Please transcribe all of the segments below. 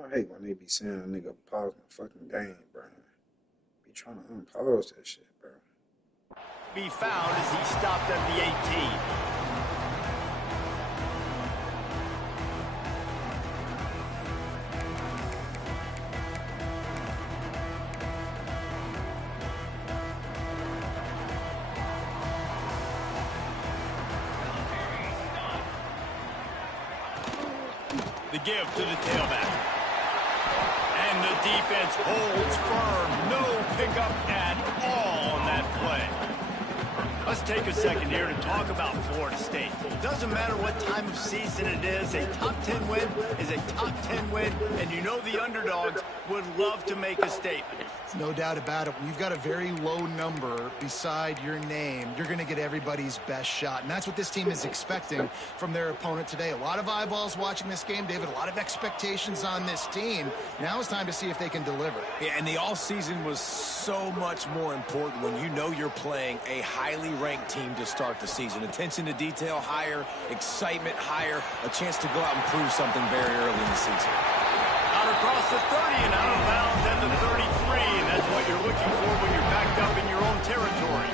I hate when they be saying a nigga pause my fucking game, bro. Be trying to unpause that shit, bro. Be found as he stopped at the 18. The give to the tailback. And the defense holds firm. No pickup at all on that play. Let's take a second here to talk about Florida State. It doesn't matter what time of season it is. A top 10 win is a top 10 win. And you know the underdogs would love to make a statement. No doubt about it. When you've got a very low number beside your name, you're going to get everybody's best shot. And that's what this team is expecting from their opponent today. A lot of eyeballs watching this game, David. A lot of expectations on this team. Now it's time to see if they can deliver. Yeah, and the offseason was so much more important when you know you're playing a highly ranked team to start the season. Attention to detail higher, excitement higher, a chance to go out and prove something very early in the season. Out across the 30 and out of bounds at the 33. That's what you're looking for when you're backed up in your own territory.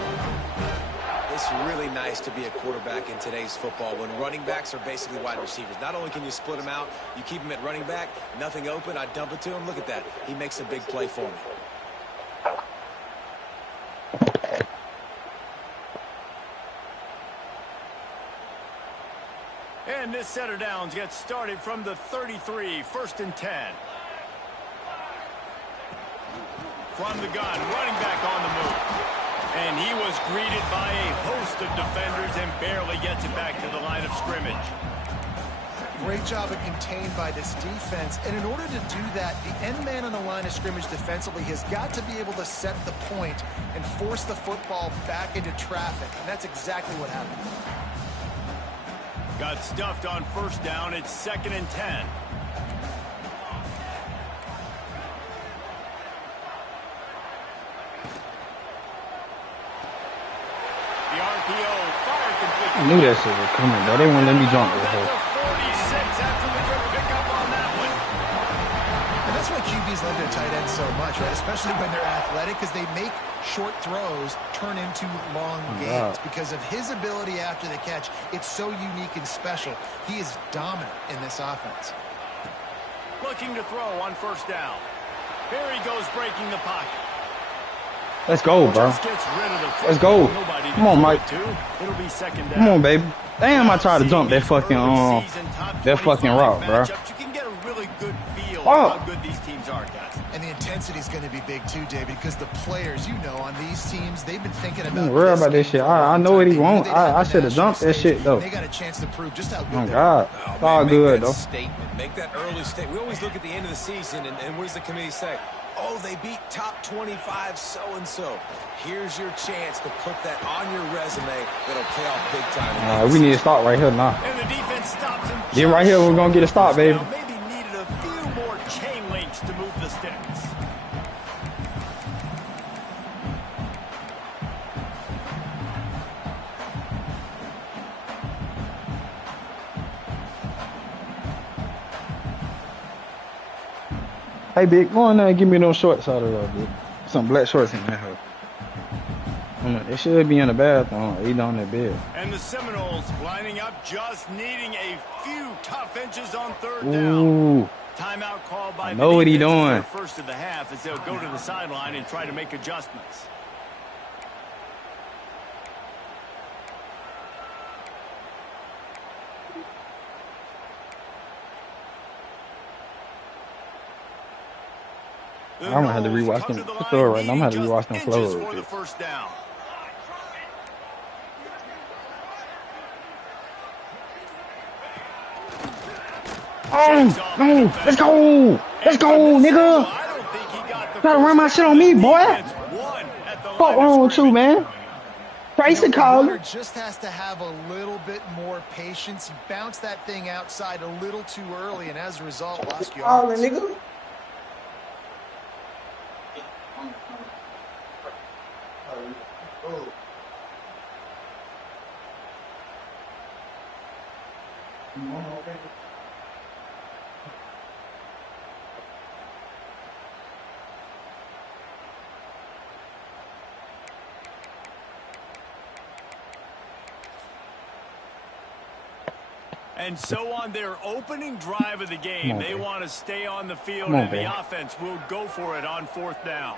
It's really nice to be a quarterback in today's football when running backs are basically wide receivers. Not only can you split them out, you keep them at running back, nothing open, I dump it to him. Look at that. He makes a big play for me. And this set of downs gets started from the 33, 1st and 10. From the gun, running back on the move. And he was greeted by a host of defenders and barely gets it back to the line of scrimmage. Great job of contained by this defense. And in order to do that, the end man on the line of scrimmage defensively has got to be able to set the point and force the football back into traffic. And that's exactly what happened. Got stuffed on 1st down. It's 2nd and 10. The RPO fired completely. I knew that shit was coming, bro. They wouldn't let me jump this hole. 46 after the good pickup on that one. And that's why QBs love their tight ends so much, right? Especially when they're athletic, because they make short throws turn into long gains. Because of his ability after the catch, it's so unique and special. He is dominant in this offense. Looking to throw on 1st down. Here he goes breaking the pocket. Let's go, bro. Let's go. Come on, Mike. It'll be 2nd down. Come on, baby. Damn, I tried to jump that fucking route, bro. You can get a really good feel of how good these teams are, guys. And the intensity is going to be big too, David, because the players, you know, on these teams, they've been thinking about. Don't worry about this shit. I know what he wants. I should have jumped that shit though. They got a chance to prove just how good. Oh God, it's all good though. Make that early statement. We always look at the end of the season, and what does the committee say? Oh, they beat top 25 so-and-so. Here's your chance to put that on your resume that'll pay off big time. We need to stop right here now. And the defense stops him. Get right here. We're going to get a stop, baby. Maybe needed a few more chain links to move the sticks. Hey, big, go on there and give me those shorts out of there, dude. Some black shorts in that house. They should be in the bathroom, either on that bed. And the Seminoles lining up, just needing a few tough inches on 3rd Ooh. down. Timeout called by I know what he doing. First of the half as they'll go to the sideline and try to make adjustments. I'm gonna have to rewatch them. Right now, I'm gonna have to rewatch them flows. For the 1st down. Oh, no, let's go! Let's go, nigga! Gotta run my shit on me, boy! Fuck wrong with you, man? Crazy caller. Just has to have a little bit more patience. He bounced that thing outside a little too early, and as a result, lost yards. Nigga. And so on their opening drive of the game, they want to stay on the field, and the offense will go for it on 4th down.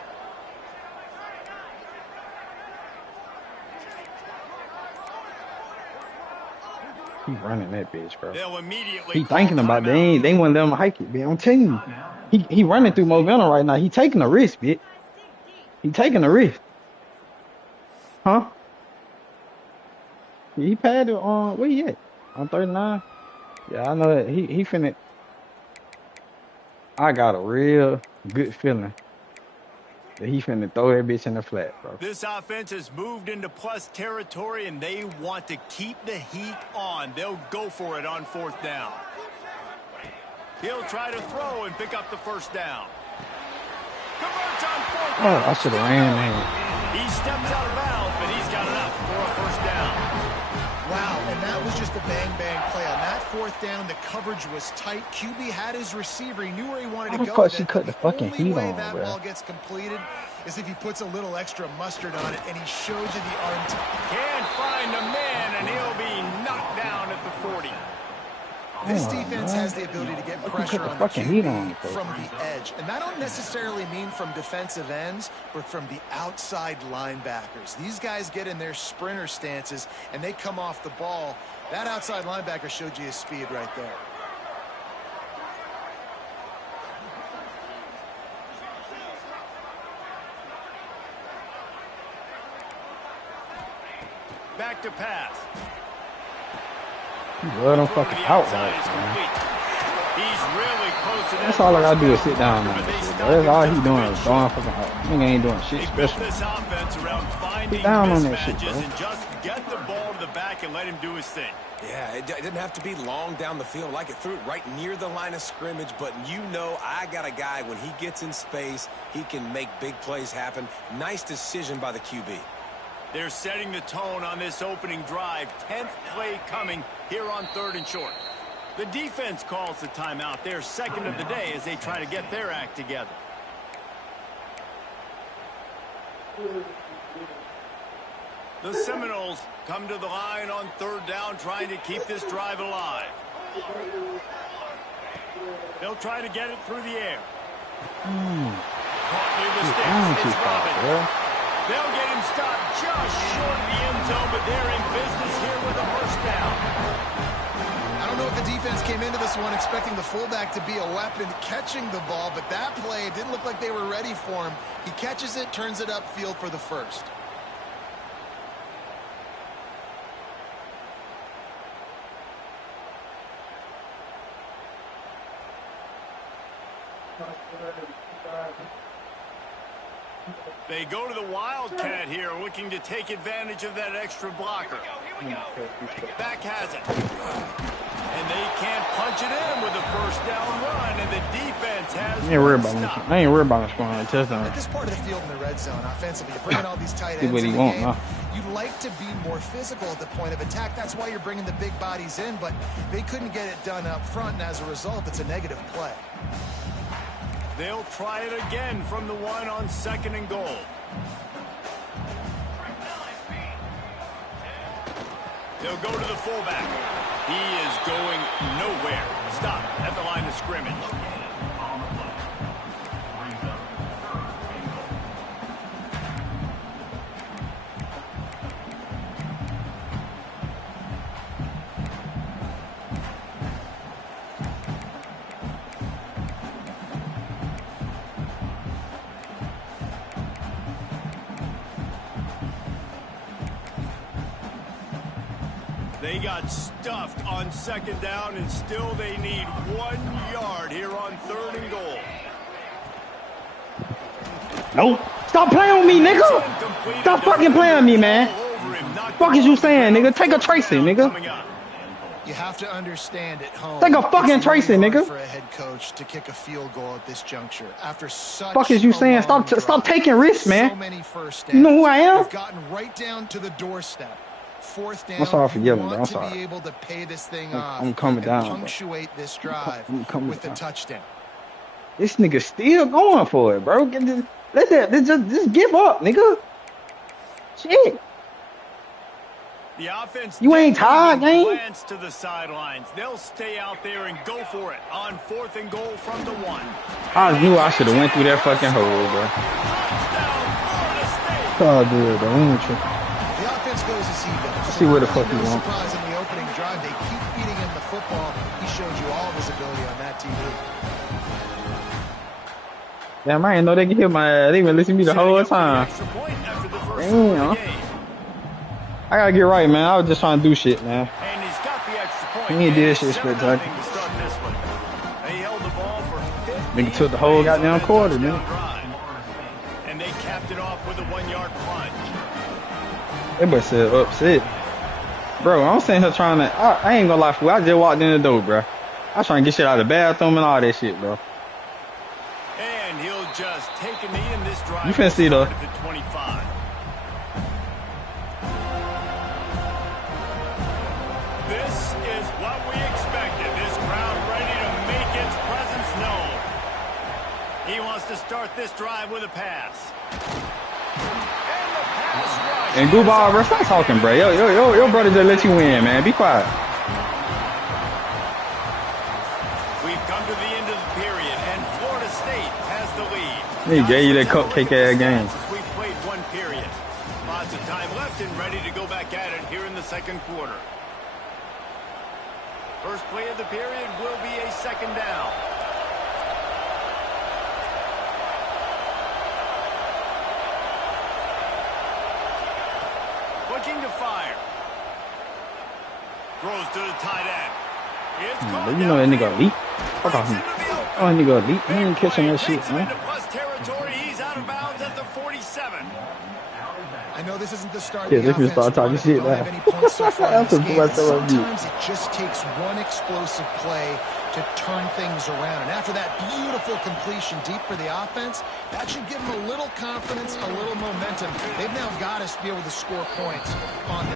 He running that bitch, bro. They'll immediately he thinking about it. They wouldn't let him hike it, man. I'm telling you. He running through momentum right now. He taking a risk, bitch. He taking a risk. Huh? He padded on where he at? On 39? Yeah, I know that. He finna. I got a real good feeling that he finna throw that bitch in the flat, bro. This offense has moved into plus territory, and they want to keep the heat on. They'll go for it on 4th down. He'll try to throw and pick up the 1st down. Converts on 4th down. Oh, I should have ran there. He steps out of bounds, but he's got enough for a 1st down. Wow, and that was just a bang-bang play. On that 4th down, the coverage was tight. QB had his receiver. He knew where he wanted to go. How the fuck she cut the fucking heat on, bro? The only way that ball gets completed is if he puts a little extra mustard on it, and he shows you the arm. Can't find a man, and he'll be knocked down at the 40. This defense has the ability to get pressure on the QB from the edge. And that don't necessarily mean from defensive ends, but from the outside linebackers. These guys get in their sprinter stances, and they come off the ball. That outside linebacker showed you his speed right there. Back to pass. Let him fucking outright, man. He's really close to that. That's all I gotta do is sit down now. That's all he doing is throwing fucking out. Nigga ain't doing shit special. Sit down on that shit, bro. And just get the ball to the back and let him do his thing. Yeah, it didn't have to be long down the field. Like it threw it right near the line of scrimmage, but you know I got a guy, when he gets in space, he can make big plays happen. Nice decision by the QB. They're setting the tone on this opening drive. 10th play coming here on 3rd and short. The defense calls the timeout. Their 2nd of the day as they try to get their act together. The Seminoles come to the line on 3rd down, trying to keep this drive alive. They'll try to get it through the air. Caught near the sticks. It's Robbins. They'll get him stopped just short of the end zone, but they're in business here with a 1st down. I don't know if the defense came into this one expecting the fullback to be a weapon catching the ball, but that play, it didn't look like they were ready for him. He catches it, turns it upfield for the 1st. They go to the Wildcat here, looking to take advantage of that extra blocker. Back has it. And they can't punch it in with a 1st down run, and the defense has I ain't worried about him. I ain't worried about him scoring a touchdown. At this part of the field in the red zone, offensively, you're bringing all these tight ends in the game. You'd like to be more physical at the point of attack. That's why you're bringing the big bodies in, but they couldn't get it done up front, and as a result, it's a negative play. They'll try it again from the 1 on 2nd and goal. They'll go to the fullback. He is going nowhere. Stop at the line of scrimmage. They got stuffed on 2nd down, and still they need 1 yard here on 3rd and goal. Nope. Stop playing with me, nigga. Stop fucking playing with me, man. Fuck is you saying, nigga? Take a Tracy, nigga. You have to understand at home. Take a fucking Tracy, nigga. For a head coach to kick a field goal at this juncture after such. Fuck is you saying? Stop taking risks, man. So many first downs. You know who I am? You've gotten right down to the doorstep. 4th down. I'm sorry for yelling, bro. I'm sorry. sorry. Be able to pay this thing off. I'm coming down. Punctuate this drive with the touchdown. This nigga still going for it, bro. Just give up, nigga. Shit. The offense You ain't tired, didn't even gang? glance to the sidelines. They'll stay out there and go for it on 4th and goal from the 1. I knew I should have went through that fucking hole, bro. Touchdown, Florida State. Oh, dude, though. We ain't tripping. The offense goes as he goes. Let's see where the fuck no you want. surprise in the opening drive. They keep feeding him the football. He showed you all of his ability on that TV. Damn, I didn't know they could hit my ass. They been listening to me the whole time. Damn. I gotta get right, man. I was just trying to do shit, man. And he's got the extra point. He ain't did shit spectacular. They held the ball for 15 Nigga took the whole goddamn quarter, man. And they capped it off with a 1-yard plunge. That boy said upset. Bro, I'm sitting here trying to... I ain't gonna lie for you. I just walked in the door, bro. I was trying to get shit out of the bathroom and all that shit, bro. And he'll just take a knee in this drive. You finna see, though. At the 25. This is what we expected. This crowd ready to make its presence known. He wants to start this drive with a pass. And the pass rush. And Gooball, bro, stop talking, bro. Your brother just let you win, man. Be quiet. We've come to the end of the period, and Florida State has the lead. He gave you that cupcake ass game. We've played one period. Lots of time left and ready to go back at it here in the second quarter. First play of the period will be a 2nd down. Looking to fire. Throws to the tight end. It's caught You know that nigga downfield. elite. Fuck off him. Oh, that nigga elite. He ain't catching that shit, Takes him man. into plus territory. He's out of bounds at the 47. I know this isn't the start Yeah, of the they can start offense. talking shit Don't now. have any points so far in That's this a game, bless but of you. sometimes it just takes one explosive play to turn things around. And after that beautiful completion deep for the offense, that should give them a little confidence, a little momentum. They've now got us to be able to score points on this.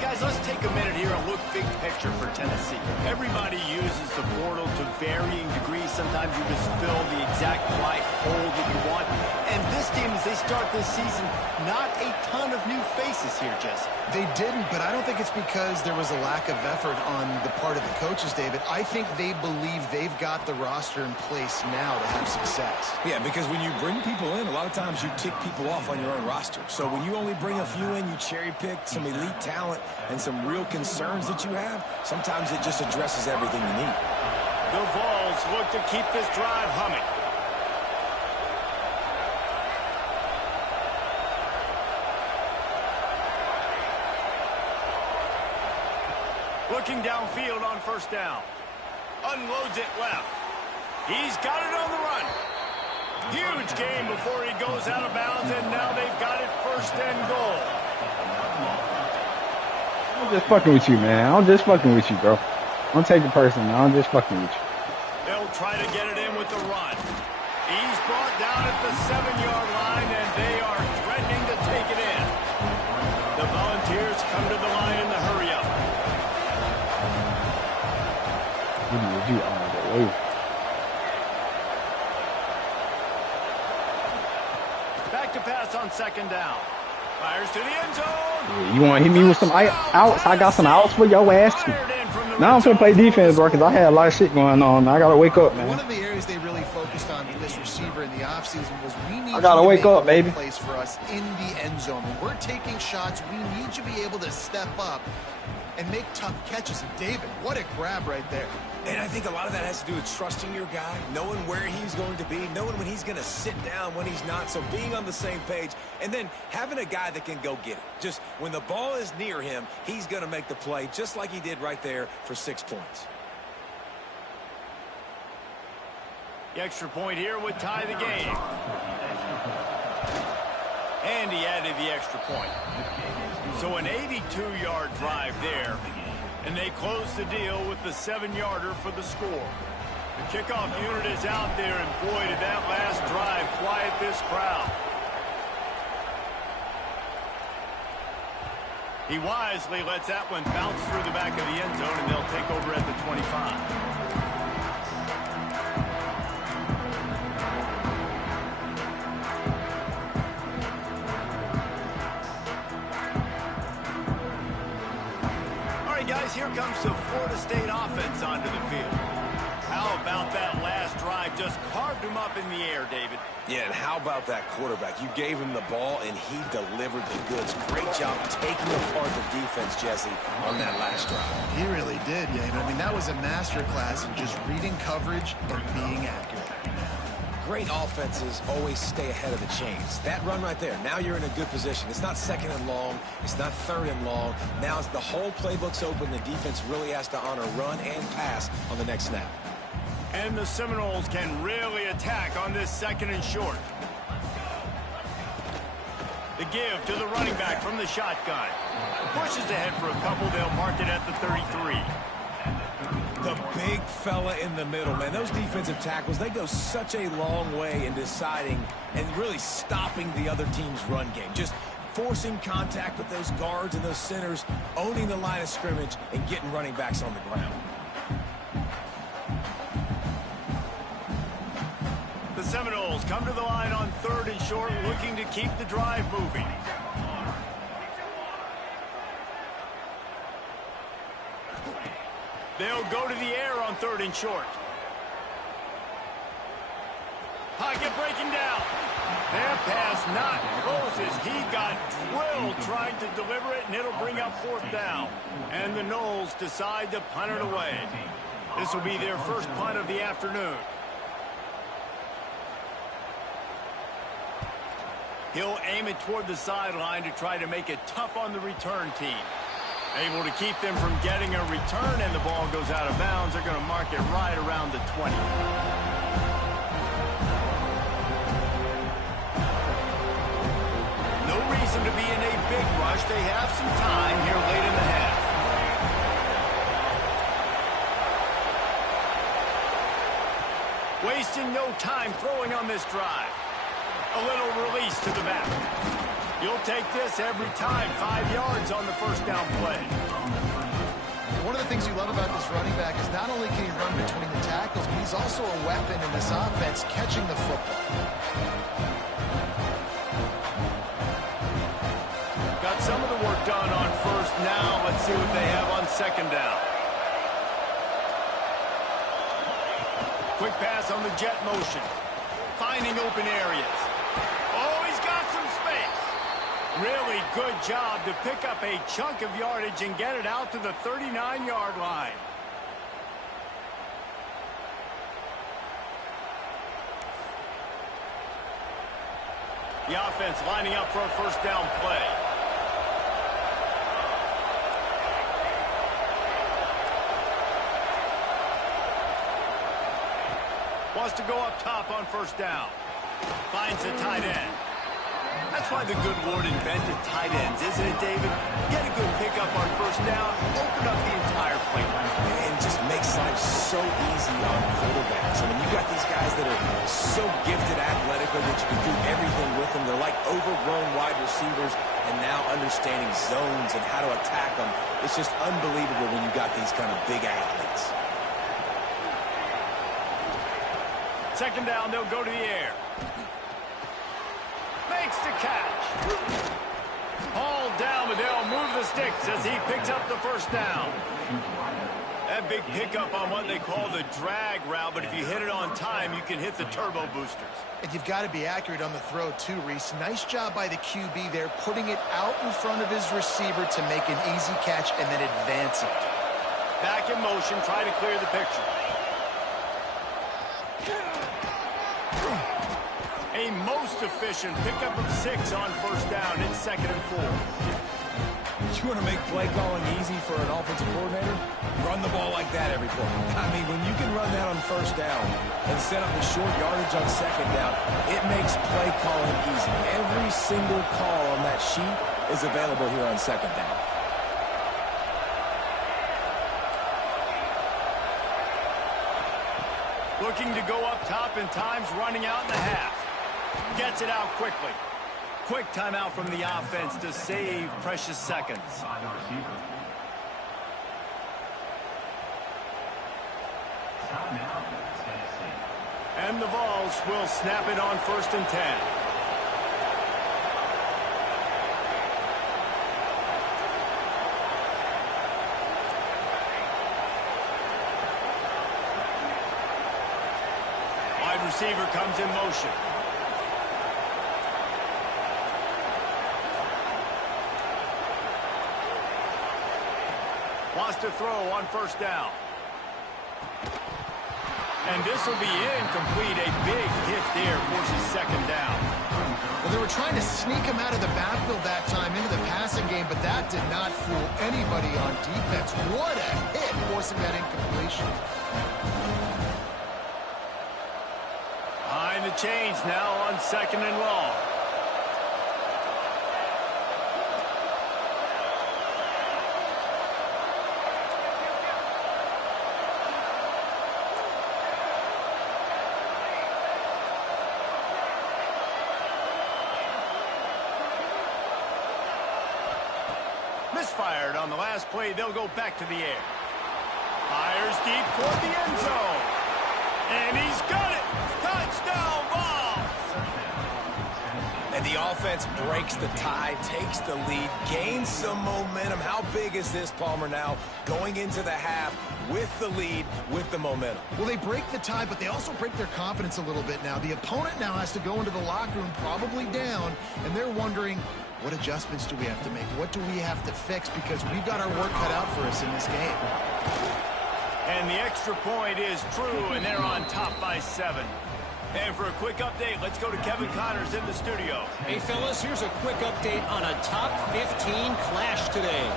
Guys, let's take a minute here and look big picture for Tennessee. Everybody uses the portal to varying degrees. Sometimes you just fill the exact right hole that you want. And this team, as they start this season, not a ton of new faces here, Jesse. They didn't, but I don't think it's because there was a lack of effort on the part of the coaches, David. I think they believe they've got the roster in place now to have success. Yeah, because when you bring people in, a lot of times you tick people off on your own roster. So when you only bring a few in, you cherry pick some elite talent and some real concerns that you have, sometimes it just addresses everything you need. The Vols look to keep this drive humming. Looking downfield on 1st down. Unloads it left. He's got it on the run. Huge game before he goes out of bounds, and now they've got it 1st and goal. I'm just fucking with you, man. I'm just fucking with you, bro. Don't take it personal, man. I'm just fucking with you. They'll try to get it in with the run. He's brought down at the 7-yard line, and they are threatening to take it in. The Volunteers come to the line in the hurry-up. You all the way. Back to pass on 2nd down. Fires to the end zone. Yeah, you want to hit me with some outs? I got some outs for your ass, too. Now I'm finna play defense, bro, because I had a lot of shit going on. I gotta wake up, man. One of the areas they really focused on with this receiver in the offseason was we need I gotta you to wake make up, a baby. place for us in the end zone. When we're taking shots, we need you to be able to step up and make tough catches. And David, what a grab right there. And I think a lot of that has to do with trusting your guy, knowing where he's going to be, knowing when he's going to sit down, when he's not. So being on the same page, and then having a guy that can go get it. Just when the ball is near him, he's going to make the play, just like he did right there for 6 points. The extra point here would tie the game. And he added the extra point. So an 82-yard drive there. And they close the deal with the 7-yarder for the score. The kickoff unit is out there, and boy, did that last drive quiet this crowd. He wisely lets that one bounce through the back of the end zone, and they'll take over at the 25. Guys, here comes the Florida State offense onto the field. How about that last drive? Just carved him up in the air, David. Yeah, and how about that quarterback? You gave him the ball, and he delivered the goods. Great job taking apart the defense, Jesse, on that last drive. He really did, David. I mean, that was a masterclass in just reading coverage and being accurate. Great offenses always stay ahead of the chains. That run right there, now you're in a good position. It's not second and long. It's not third and long. Now it's the whole playbook's open. The defense really has to honor run and pass on the next snap. And the Seminoles can really attack on this second and short. The give to the running back from the shotgun. Pushes ahead for a couple. They'll mark it at the 33. The big fella in the middle, man. Those defensive tackles, they go such a long way in deciding and really stopping the other team's run game. Just forcing contact with those guards and those centers, owning the line of scrimmage, and getting running backs on the ground. The Seminoles come to the line on 3rd and short, looking to keep the drive moving. They'll go to the air on 3rd and short. Pocket breaking down. Their pass not close as he got drilled trying to deliver it, and it'll bring up 4th down. And the Noles decide to punt it away. This will be their first punt of the afternoon. He'll aim it toward the sideline to try to make it tough on the return team. Able to keep them from getting a return, and the ball goes out of bounds. They're going to mark it right around the 20. No reason to be in a big rush. They have some time here late in the half. Wasting no time throwing on this drive. A little release to the back. You'll take this every time. 5 yards on the first down play. One of the things you love about this running back is not only can he run between the tackles, but he's also a weapon in this offense catching the football. Got some of the work done on first. Now let's see what they have on 2nd down. Quick pass on the jet motion. Finding open areas. Oh, he's got some space. Really good job to pick up a chunk of yardage and get it out to the 39-yard line. The offense lining up for a first down play. Wants to go up top on first down. Finds the tight end. That's why the good Lord invented tight ends, isn't it, David? Get a good pickup on first down, open up the entire playbook. And just makes life so easy on quarterbacks. I mean, you got these guys that are so gifted athletically that you can do everything with them. They're like overgrown wide receivers, and now understanding zones and how to attack them. It's just unbelievable when you got these kind of big athletes. 2nd down, they'll go to the air. Makes the catch. Hauled down, but they'll move the sticks as he picks up the first down. That big pickup on what they call the drag route, but if you hit it on time, you can hit the turbo boosters. And you've got to be accurate on the throw too, Reese. Nice job by the QB there, putting it out in front of his receiver to make an easy catch and then advance it. Back in motion, try to clear the picture. A most efficient pickup of 6 on first down. It's 2nd and 4. You want to make play calling easy for an offensive coordinator? Run the ball like that every play. I mean, when you can run that on first down and set up the short yardage on second down, it makes play calling easy. Every single call on that sheet is available here on second down. Looking to go up top, and time's running out in the half. Gets it out quickly. Quick timeout from the offense to save precious seconds. And the Vols will snap it on 1st and 10. Wide receiver comes in motion. Wants to throw on 1st down. And this will be incomplete. A big hit there forces 2nd down. Well, they were trying to sneak him out of the backfield that time into the passing game, but that did not fool anybody on defense. What a hit, forcing that incompletion. Behind the chains now on 2nd and long. Misfired on the last play. They'll go back to the air. Fires deep toward the end zone. And he's got it. Touchdown, Vols. And the offense breaks the tie, takes the lead, gains some momentum. How big is this, Palmer, now going into the half with the lead, with the momentum? Well, they break the tie, but they also break their confidence a little bit now. The opponent now has to go into the locker room probably down, and they're wondering, what adjustments do we have to make? What do we have to fix? Because we've got our work cut out for us in this game. And the extra point is true, and they're on top by 7. And for a quick update, let's go to Kevin Connors in the studio. Hey, fellas, here's a quick update on a top 15 clash today.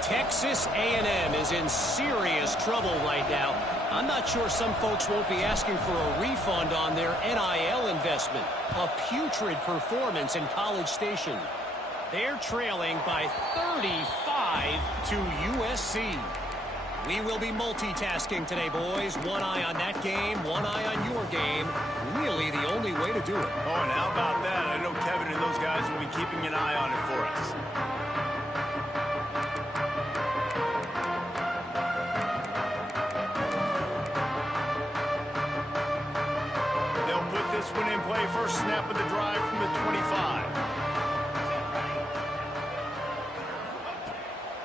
Texas A&M is in serious trouble right now. I'm not sure some folks won't be asking for a refund on their NIL investment. A putrid performance in College Station. They're trailing by 35 to USC. We will be multitasking today, boys. One eye on that game, one eye on your game. Really the only way to do it. Oh, and how about that? I know Kevin and those guys will be keeping an eye on it for us. They'll put this one in play. First snap of the drive from the 25.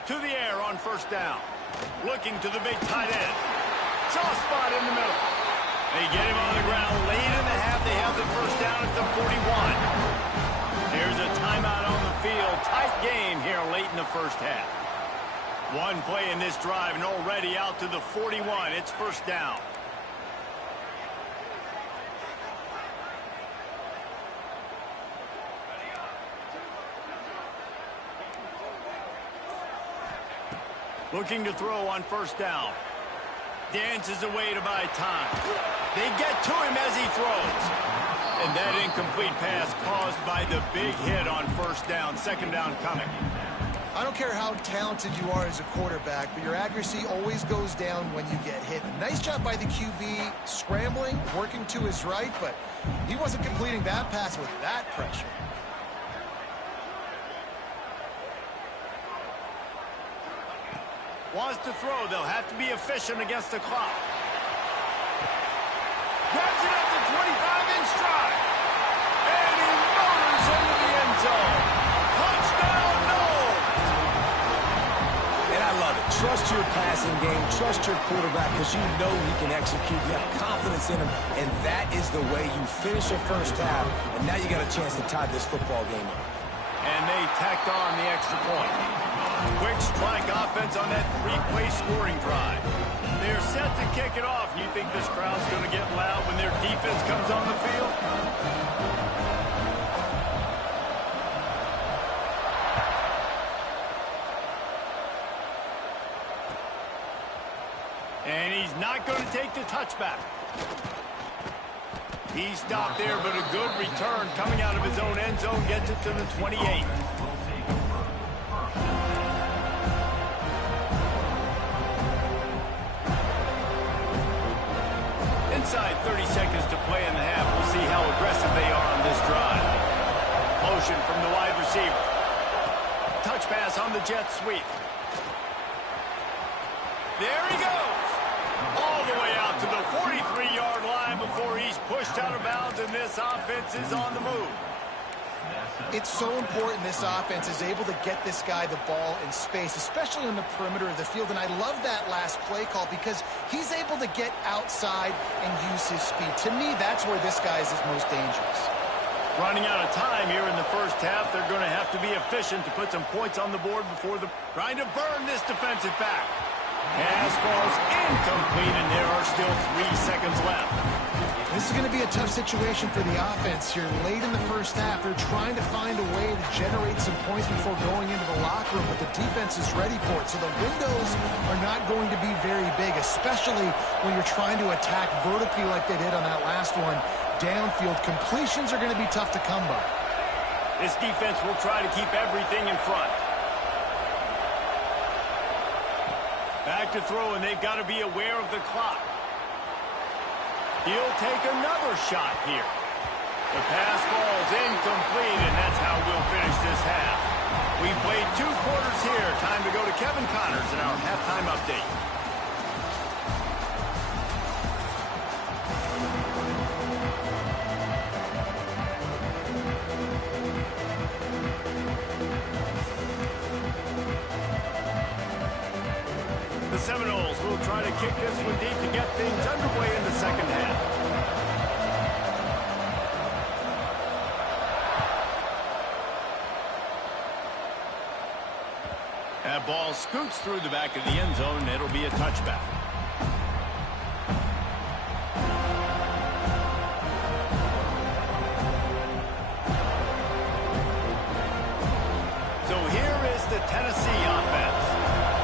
To the air on 1st down. Looking to the big tight end. Soft spot in the middle. They get him on the ground late in the half. They have the 1st down at the 41. There's a timeout on the field. Tight game here late in the 1st half. One play in this drive and already out to the 41. It's 1st down. Looking to throw on 1st down. Dances away to buy time. They get to him as he throws. And that incomplete pass caused by the big hit on 1st down. 2nd down coming. I don't care how talented you are as a quarterback, but your accuracy always goes down when you get hit. Nice job by the QB scrambling, working to his right, but he wasn't completing that pass with that pressure. Wants to throw. They'll have to be efficient against the clock. Grabs it at the 25-inch stride. And he motors into the end zone. Touchdown, Noles. And I love it. Trust your passing game. Trust your quarterback because you know he can execute. You have confidence in him. And that is the way you finish a 1st half. And now you got a chance to tie this football game up. And they tacked on the extra point. Quick strike offense on that 3-play scoring drive. They're set to kick it off. You think this crowd's going to get loud when their defense comes on the field? He's not going to take the touchback. He stopped there, but a good return coming out of his own end zone gets it to the 28. Inside 30 seconds to play in the half. We'll see how aggressive they are on this drive. Motion from the wide receiver. Touch pass on the jet sweep. There he goes. All the way out to the 43-yard line before he's pushed out of bounds, and this offense is on the move. It's so important this offense is able to get this guy the ball in space, especially on the perimeter of the field. And I love that last play call because he's able to get outside and use his speed. To me, that's where this guy is his most dangerous. Running out of time here in the first half. They're going to have to be efficient to put some points on the board before the... Trying to burn this defensive back. Pass falls incomplete, and there are still 3 seconds left. This is going to be a tough situation for the offense here. Late in the first half, they're trying to find a way to generate some points before going into the locker room, but the defense is ready for it. So the windows are not going to be very big, especially when you're trying to attack vertically like they did on that last one. Downfield completions are going to be tough to come by. This defense will try to keep everything in front. Back to throw, and they've got to be aware of the clock. He'll take another shot here. The pass falls incomplete, and that's how we'll finish this half. We've played 2 quarters here. Time to go to Kevin Connors in our halftime update. The Seminoles will try to kick this one deep to get things underway in the second half. That ball scoots through the back of the end zone, and it'll be a touchback. So here is the Tennessee offense.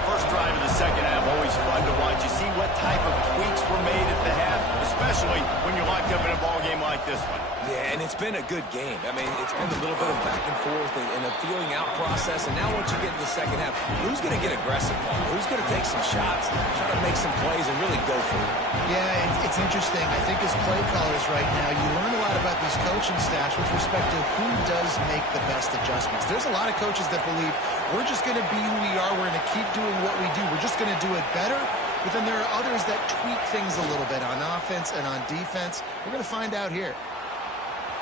First drive of the second half, always fun to watch. You see what type of tweaks were made at the half, especially when you're locked up in a ball game like this one. Yeah, and it's been a good game. I mean, it's been a little bit of back and forth and a feeling out process. And now once you get to the second half, who's going to get aggressive, Paul? Who's going to take some shots, try to make some plays, and really go for it? Yeah, it's interesting. I think as play callers right now, you learn a lot about these coaching staffs with respect to who does make the best adjustments. There's a lot of coaches that believe we're just going to be who we are. We're going to keep doing what we do. We're just going to do it better. But then there are others that tweak things a little bit on offense and on defense. We're going to find out here.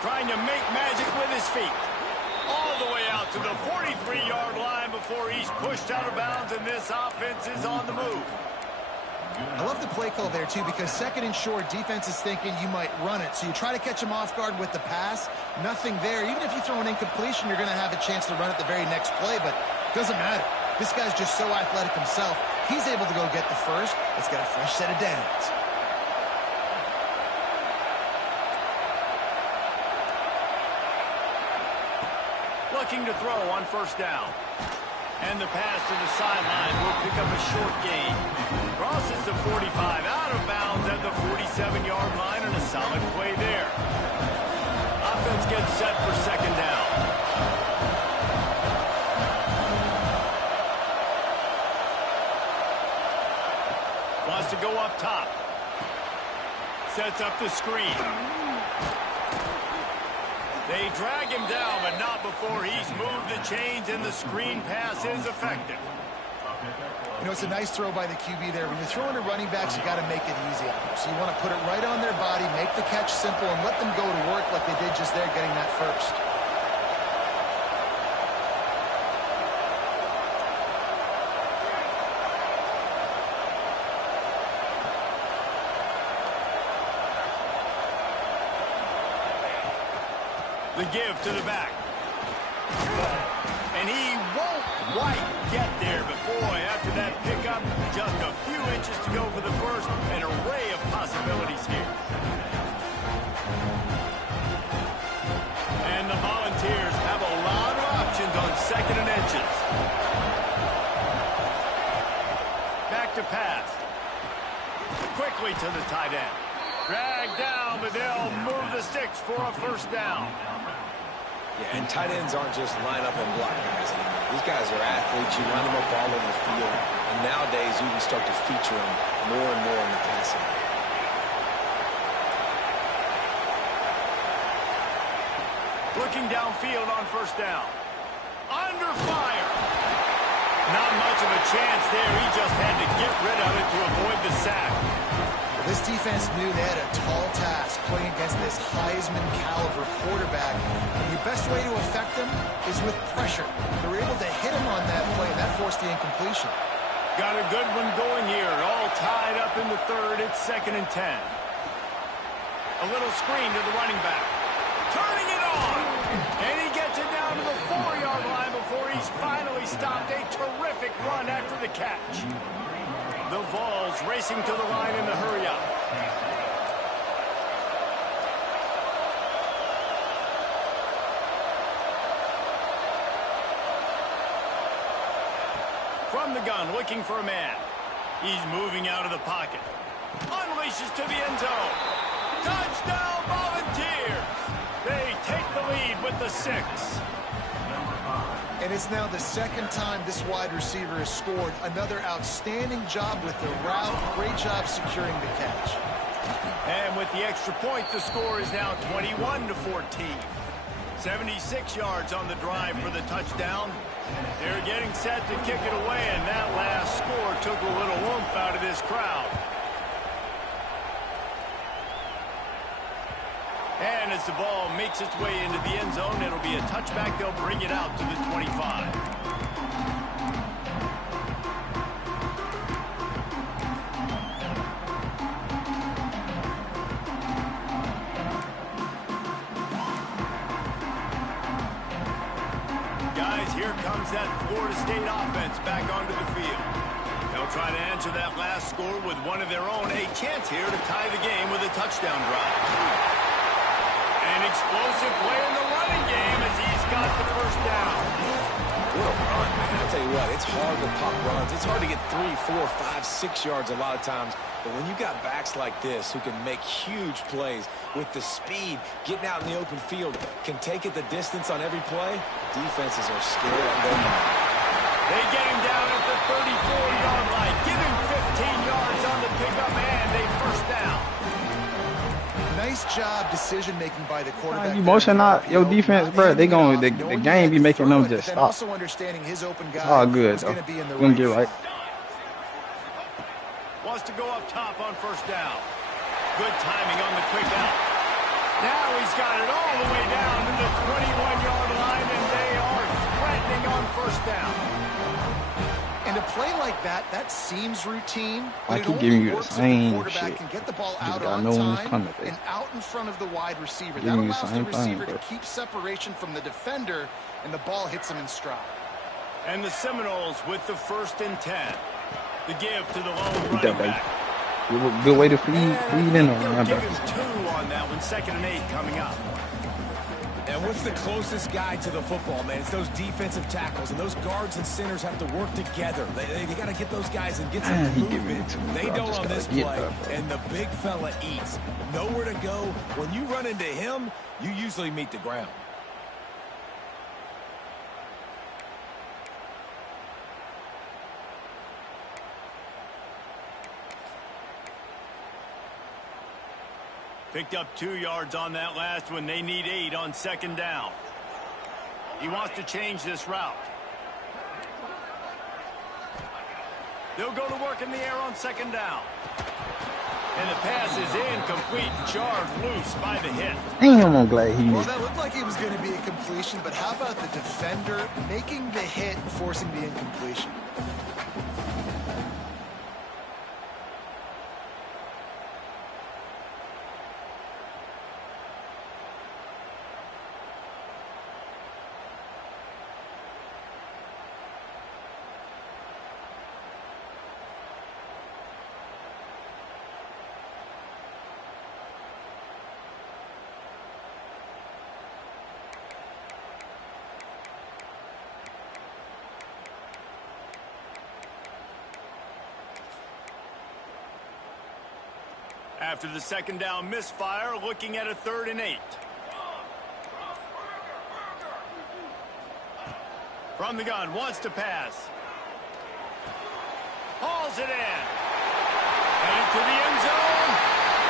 Trying to make magic with his feet. All the way out to the 43-yard line before he's pushed out of bounds, and this offense is on the move. I love the play call there, too, because second and short, defense is thinking you might run it. So you try to catch him off guard with the pass. Nothing there. Even if you throw an incompletion, you're going to have a chance to run it the very next play, but it doesn't matter. This guy's just so athletic himself. He's able to go get the first. Let's get a fresh set of downs. Looking to throw on first down. And the pass to the sideline will pick up a short gain. Crosses the 45 out of bounds at the 47-yard line, and a solid play there. Offense gets set for second down. Wants to go up top. Sets up the screen. They drag him down, but not before he's moved the chains, and the screen pass is effective. You know, it's a nice throw by the QB there. When you're throwing to running backs, you got to make it easy on them. So you want to put it right on their body, make the catch simple, and let them go to work like they did just there, getting that first. The give to the back. And he won't quite get there, but boy, after that pickup, just a few inches to go for the first. An array of possibilities here. And the Volunteers have a lot of options on second and inches. Back to pass. Quick quickly to the tight end. Dragged down, but they'll move the sticks for a first down. Yeah, and tight ends aren't just line up and block guys anymore. These guys are athletes. You line them up all over the field. And nowadays, you can start to feature them more and more in the passing game. Looking downfield on first down. Under fire. Not much of a chance there. He just had to get rid of it to avoid the sack. This defense knew they had a tall task playing against this Heisman-caliber quarterback. And the best way to affect them is with pressure. They were able to hit him on that play, and that forced the incompletion. Got a good one going here. All tied up in the third. It's 2nd and 10. A little screen to the running back. Turning it on. And he gets it down to the 4-yard line before he's finally stopped. A terrific run after the catch. The Vols racing to the line in the hurry-up. From the gun, looking for a man. He's moving out of the pocket. Unleashes to the end zone. Touchdown, Volunteers! They take the lead with the 6. And it's now the second time this wide receiver has scored. Another outstanding job with the route. Great job securing the catch. And with the extra point, the score is now 21-14. 76 yards on the drive for the touchdown. They're getting set to kick it away, and that last score took a little oomph out of this crowd. And as the ball makes its way into the end zone, it'll be a touchback. They'll bring it out to the 25. Guys, here comes that Florida State offense back onto the field. They'll try to answer that last score with one of their own. A chance here to tie the game with a touchdown drive. An explosive play in the running game as he's got the first down. What a run, man. I tell you what, it's hard to pop runs. It's hard to get 3, 4, 5, 6 yards a lot of times. But when you got backs like this who can make huge plays with the speed, getting out in the open field, can take it the distance on every play, defenses are scared. They get him down at the 34-yard line. Give him 15 yards on the pickup and a first down. Nice job decision-making by the quarterback. You motion out your defense, bro. They going the game be making them just stop. Also understanding his open guy. It's all good, though. We're gonna get right. Wants to go up top on first down. Good timing on the quick out. Now he's got it all the way down to the 21-yard line, and they are threatening on first down. And a play like that seems routine. I keep giving you the same shit. Can get the ball out got on no one's time coming, and out in front of the wide receiver. That Giving you the allows the same receiver thing, to keep separation from the defender, and the ball hits him in stride. And the Seminoles with the 1st and 10. The give to the lone running back. Good way to feed in on They'll give him that. 2 on that one. 2nd and 8 coming up. And what's the closest guy to the football, man? It's those defensive tackles, and those guards and centers have to work together. They got to get those guys and get some movement. They don't on this play, and the big fella eats. Nowhere to go. When you run into him, you usually meet the ground. Picked up 2 yards on that last one. They need 8 on 2nd down. He wants to change this route. They'll go to work in the air on 2nd down. And the pass is incomplete. Jarred loose by the hit. Damn, I'm glad he Well, missed. that looked like it was going to be a completion, but how about the defender making the hit and forcing the incompletion? After the second down misfire, looking at a 3rd and 8. From the gun, wants to pass. Hauls it in. Headed to the end zone.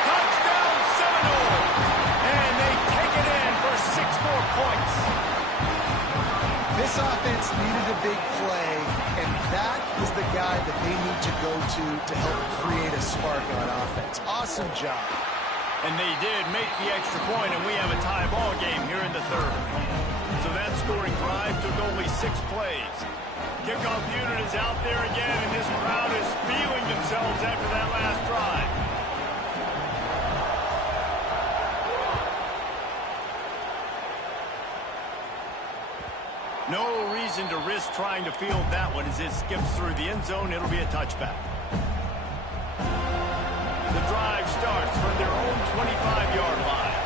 Touchdown Seminoles. And they take it in for 6 more points. This offense needed a big play, and that is the guy that they need to go to help create a spark on offense. Awesome job. And they did make the extra point, and we have a tie ball game here in the 3rd. So that scoring drive took only 6 plays. Kickoff unit is out there again, and this crowd is feeling themselves after that last drive. No reason to risk trying to field that one as it skips through the end zone. It'll be a touchback. The drive starts from their own 25-yard line.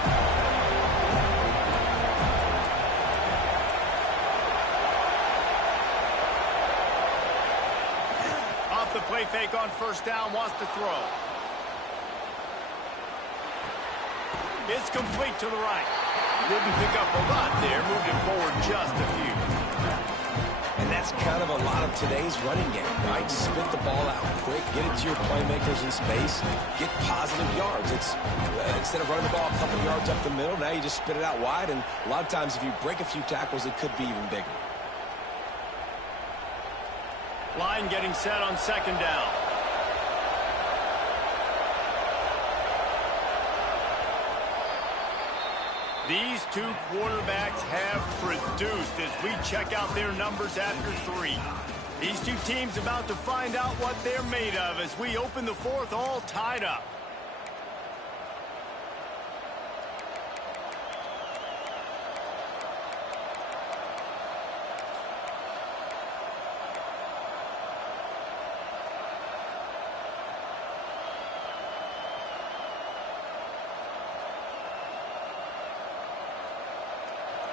Off the play fake on 1st down, wants to throw. It's complete to the right. Didn't pick up a lot there, moved it forward just a few. And that's kind of a lot of today's running game, right? Spit the ball out quick, get it to your playmakers in space, get positive yards. It's instead of running the ball a couple yards up the middle, now you just spit it out wide, and a lot of times if you break a few tackles, it could be even bigger. Line getting set on 2nd down. These 2 quarterbacks have produced as we check out their numbers after 3. These 2 teams about to find out what they're made of as we open the 4th all tied up.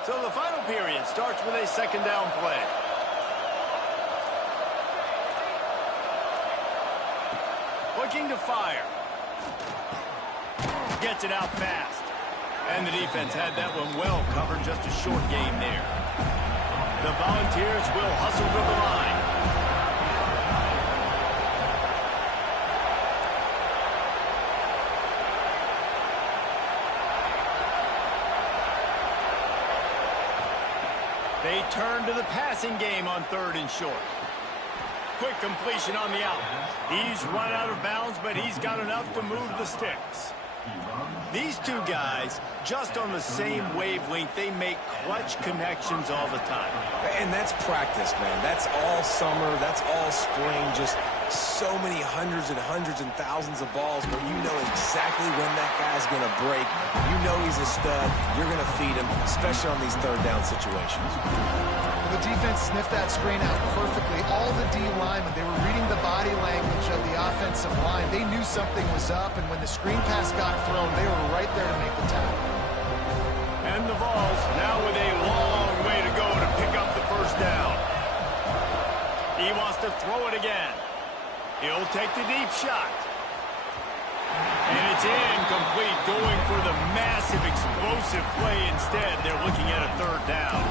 So the final period starts with a 2nd down play. Looking to fire. Gets it out fast. And the defense had that one well covered, just a short game there. The Volunteers will hustle to the line. They turn to the passing game on 3rd and short. Quick completion on the out. He's run out of bounds, but he's got enough to move the sticks. These 2 guys, just on the same wavelength, they make clutch connections all the time. And that's practice, man. That's all summer. That's all spring. Just so many hundreds and thousands of balls where you know exactly when that guy's going to break. You know he's a stud. You're going to feed him, especially on these 3rd down situations. The defense sniffed that screen out perfectly. All the D linemen, they were reading the body language of the offensive line. They knew something was up, and when the screen pass got thrown, they were right there to make the tackle. And the Vols now with a long way to go to pick up the 1st down. He wants to throw it again. He'll take the deep shot. And it's incomplete, going for the massive explosive play instead. They're looking at a 3rd down.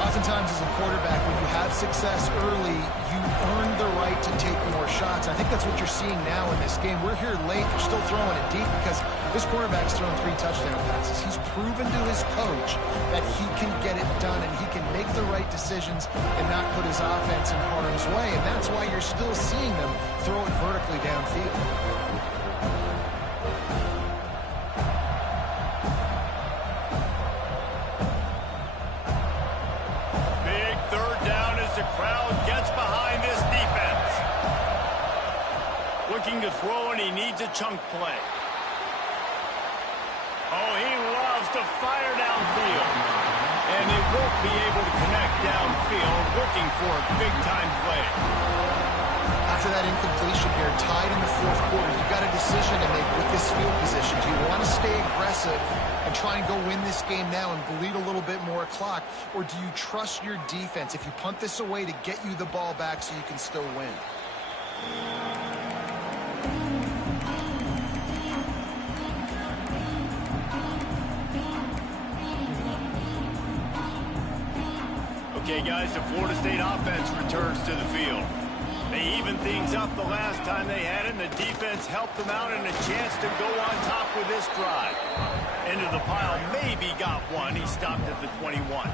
Oftentimes as a quarterback, when you have success early, you earn the right to take more shots. I think that's what you're seeing now in this game. We're here late. They're still throwing it deep because this quarterback's thrown 3 touchdown passes. He's proven to his coach that he can get it done and he can make the right decisions and not put his offense in harm's way. And that's why you're still seeing them throw it vertically downfield. Looking to throw, and he needs a chunk play. Oh, he loves to fire downfield. And they won't be able to connect downfield, looking for a big-time play. After that incompletion here, tied in the 4th quarter, you've got a decision to make with this field position. Do you want to stay aggressive and try and go win this game now and bleed a little bit more clock, or do you trust your defense if you punt this away to get you the ball back so you can still win? Okay, guys, the Florida State offense returns to the field. They evened things up the last time they had it, and the defense helped them out and a chance to go on top with this drive. Into the pile, maybe got one. He stopped at the 21.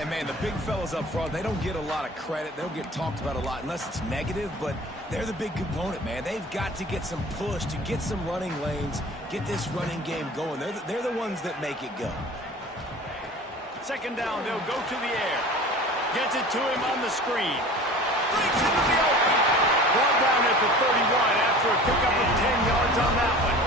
And, man, the big fellas up front, they don't get a lot of credit. They don't get talked about a lot unless it's negative, but they're the big component, man. They've got to get some push, to get some running lanes, get this running game going. They're the ones that make it go. Second down, they'll go to the air. Gets it to him on the screen. Breaks into the open. Brought down at the 31 after a pickup of 10 yards on that one.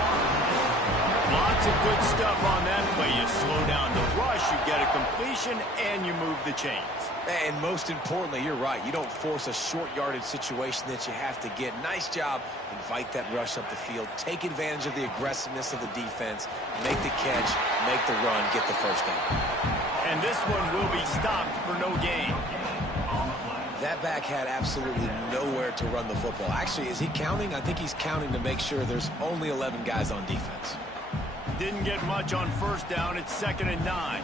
Lots of good stuff on that play. You slow down the rush, you get a completion, and you move the chains. And most importantly, you're right. You don't force a short yardage situation that you have to get. Nice job. Invite that rush up the field. Take advantage of the aggressiveness of the defense. Make the catch, make the run, get the first down. And this one will be stopped for no gain. That back had absolutely nowhere to run the football. Actually, is he counting? I think he's counting to make sure there's only 11 guys on defense. Didn't get much on first down. It's 2nd and 9.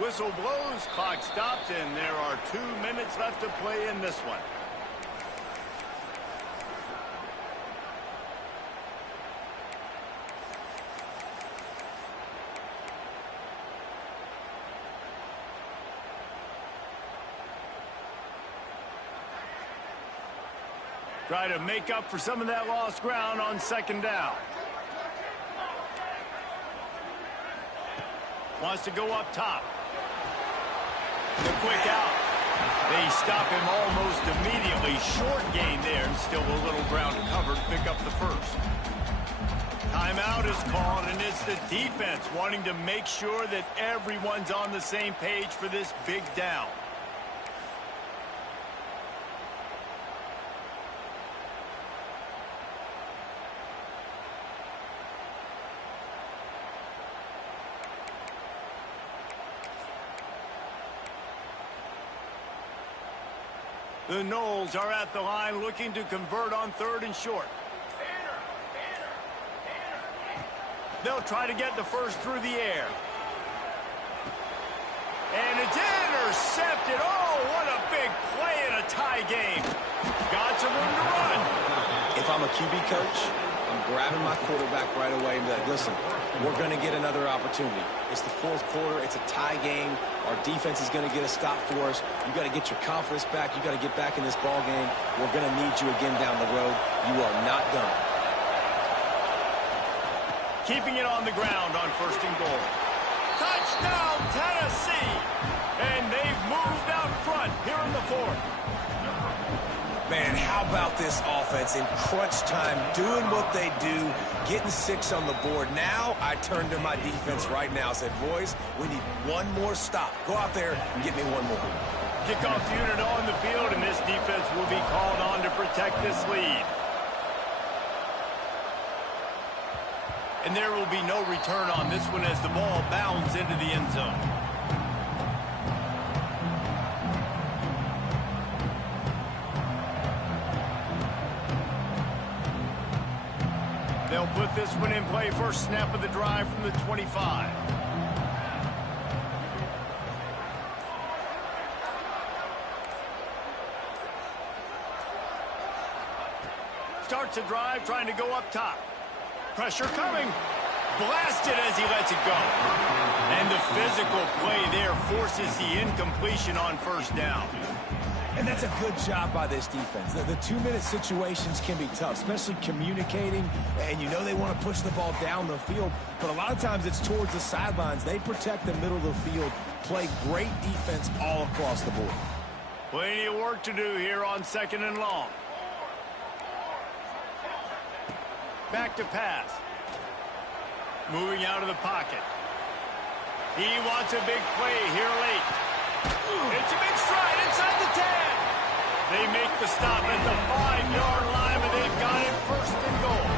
Whistle blows, clock stops, and there are 2 minutes left to play in this one. Try to make up for some of that lost ground on 2nd down. Wants to go up top. The quick out. They stop him almost immediately. Short gain there, and still a little ground covered. Pick up the first. Timeout is called, and it's the defense wanting to make sure that everyone's on the same page for this big down. The Knowles are at the line looking to convert on 3rd and short. They'll try to get the first through the air. And it's intercepted. Oh, what a big play in a tie game. Got some room to run. If I'm a QB coach, I'm grabbing my quarterback right away and be like, listen, we're going to get another opportunity. It's the 4th quarter. It's a tie game. Our defense is going to get a stop for us. You got to get your confidence back. You got to get back in this ball game. We're going to need you again down the road. You are not done. Keeping it on the ground on 1st and goal. Touchdown, Tennessee! And they've moved out front here in the 4th. Man, how about this offense in crunch time, doing what they do, getting 6 on the board. Now I turn to my defense right now and said, boys, we need one more stop. Go out there and get me one more. Kickoff unit on the field, and this defense will be called on to protect this lead. And there will be no return on this one as the ball bounds into the end zone. They'll put this one in play. First snap of the drive from the 25. Starts a drive trying to go up top. Pressure coming. Blasted as he lets it go. And the physical play there forces the incompletion on first down. And that's a good job by this defense. The 2-minute situations can be tough, especially communicating, and you know they want to push the ball down the field, but a lot of times it's towards the sidelines. They protect the middle of the field, play great defense all across the board. Plenty of work to do here on 2nd and long. Back to pass. Moving out of the pocket. He wants a big play here late. It's a big stride inside the 10. They make the stop at the 5-yard line, and they've got it 1st and goal.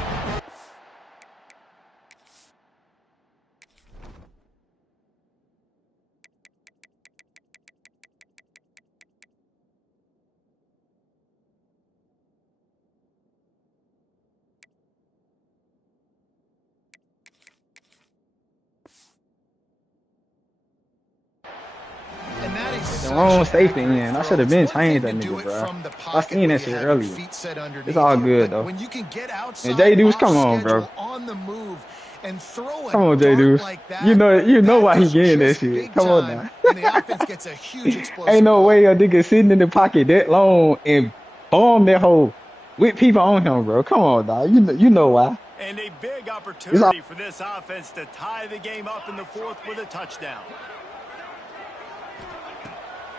The wrong safety in. I should have been changed that nigga, bro. I seen that shit earlier. It's all good though. When you can get outside, And J Deuce, come on, bro. on the move and throw Come on, J Deuce. like that, you know why he getting that shit. Come on now. And the offense gets a huge explosive. Ain't no way a nigga sitting in the pocket that long and bomb that hole with people on him, bro. Come on, dog. You know why. And a big opportunity for this offense to tie the game up in the fourth with a touchdown.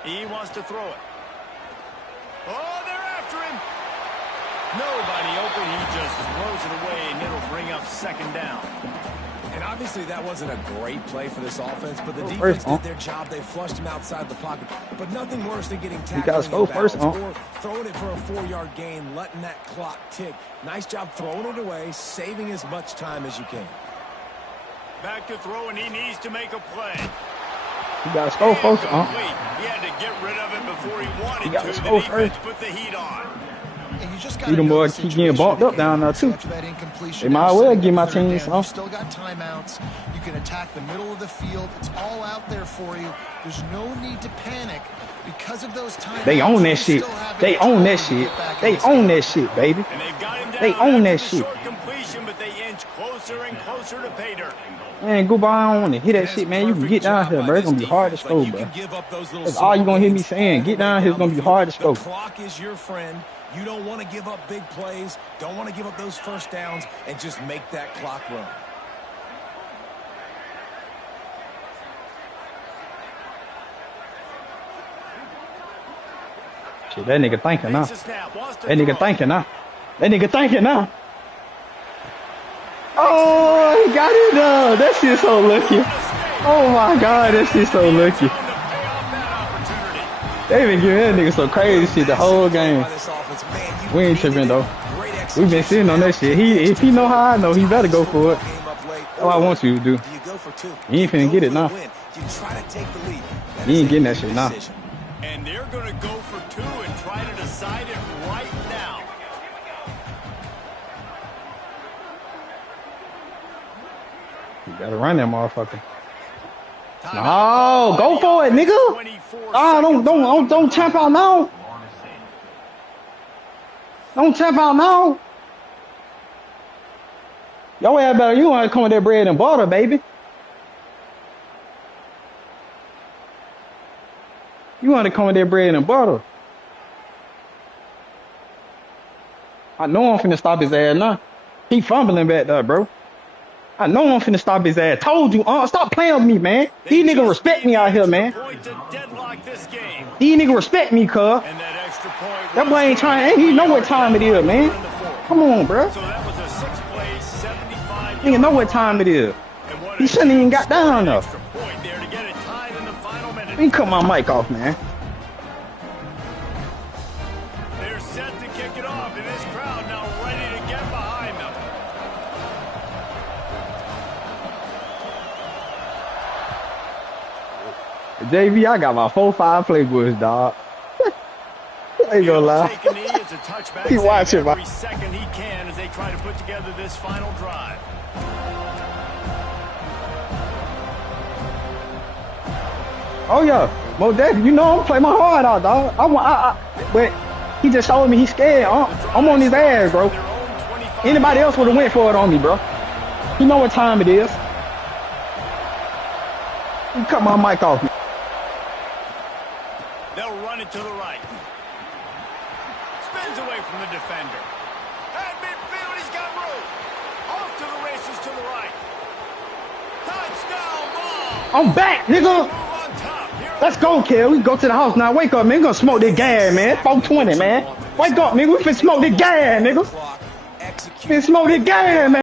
He wants to throw it. Oh, they're after him. Nobody open. He just throws it away, and it'll bring up second down. And obviously that wasn't a great play for this offense, but the defense did their job. They flushed him outside the pocket. But nothing worse than getting tackled or throwing it for a 4-yard gain, letting that clock tick. Nice job throwing it away, saving as much time as you can. Back to throw, and he needs to make a play. You gotta score first, He had to get rid of it before he wanted to. The defense put the heat on. See them boys keep getting bumped up down there too. They might as well give my team some. Still got timeouts. You can attack the middle of the field. It's all out there for you. There's no need to panic because of those timeouts. They own that shit. They own that shit. They own that shit, baby. They own that shit. Completion, but they inch closer and closer to pay dirt. Man, go by, I don't want to hit that shit, man. You can get down here, bro. It's gonna be hard to score, bro. That's all you gonna hear me saying. Get down here, it's gonna be hard to score. The clock is your friend. You don't want to give up big plays. Don't want to give up those first downs and just make that clock run. Shit, that nigga thinking now. That nigga thinking now. That nigga thinking now. Oh, he got it done. That shit's so lucky. Oh my God, that shit's so lucky. They been giving that nigga some crazy shit the whole game. We ain't tripping though. We been sitting on that shit. If he know how I know, he better go for it. That's what I want you to do. You ain't finna get it now. You ain't getting that shit now. And they're gonna go for 2 and try to decide it right now. You gotta run that motherfucker. No, go for it, nigga. Oh, don't tap out now. Don't tap out now. Yo, ass better. You want to come with that bread and butter, baby. You want to come with that bread and butter. I know I'm finna stop his ass now. He fumbling back there, bro. I know I'm finna stop his ass. Told you, stop playing with me, man. These niggas respect me out here, man. These niggas respect me, cuz. That boy ain't trying, he know what time it is, man. Come on, bro. Nigga know what time it is. He shouldn't even got down enough. Let me cut my mic off, man. They're set to kick it off, and this crowd now ready to get behind them. JV, I got my 4-5 playboys, dog. I ain't gonna lie. He watching every second he can as they try to put together this final drive. Oh yeah, Mo Definitely. You know I'm play my heart out, dog. But he just showed me he's scared. I'm on his ass, bro. Anybody else would have went for it on me, bro. You know what time it is. You cut my mic off. They'll run it to the right. Spins away from the defender. At midfield, he's got room. Off to the races to the right. Touchdown ball. I'm back, nigga. Let's go, kid. We go to the house now. Wake up, man. We gonna smoke this gas, man. 420, man. Wake up, nigga. We finna smoke this gas, nigga. Finna smoke this gas, man.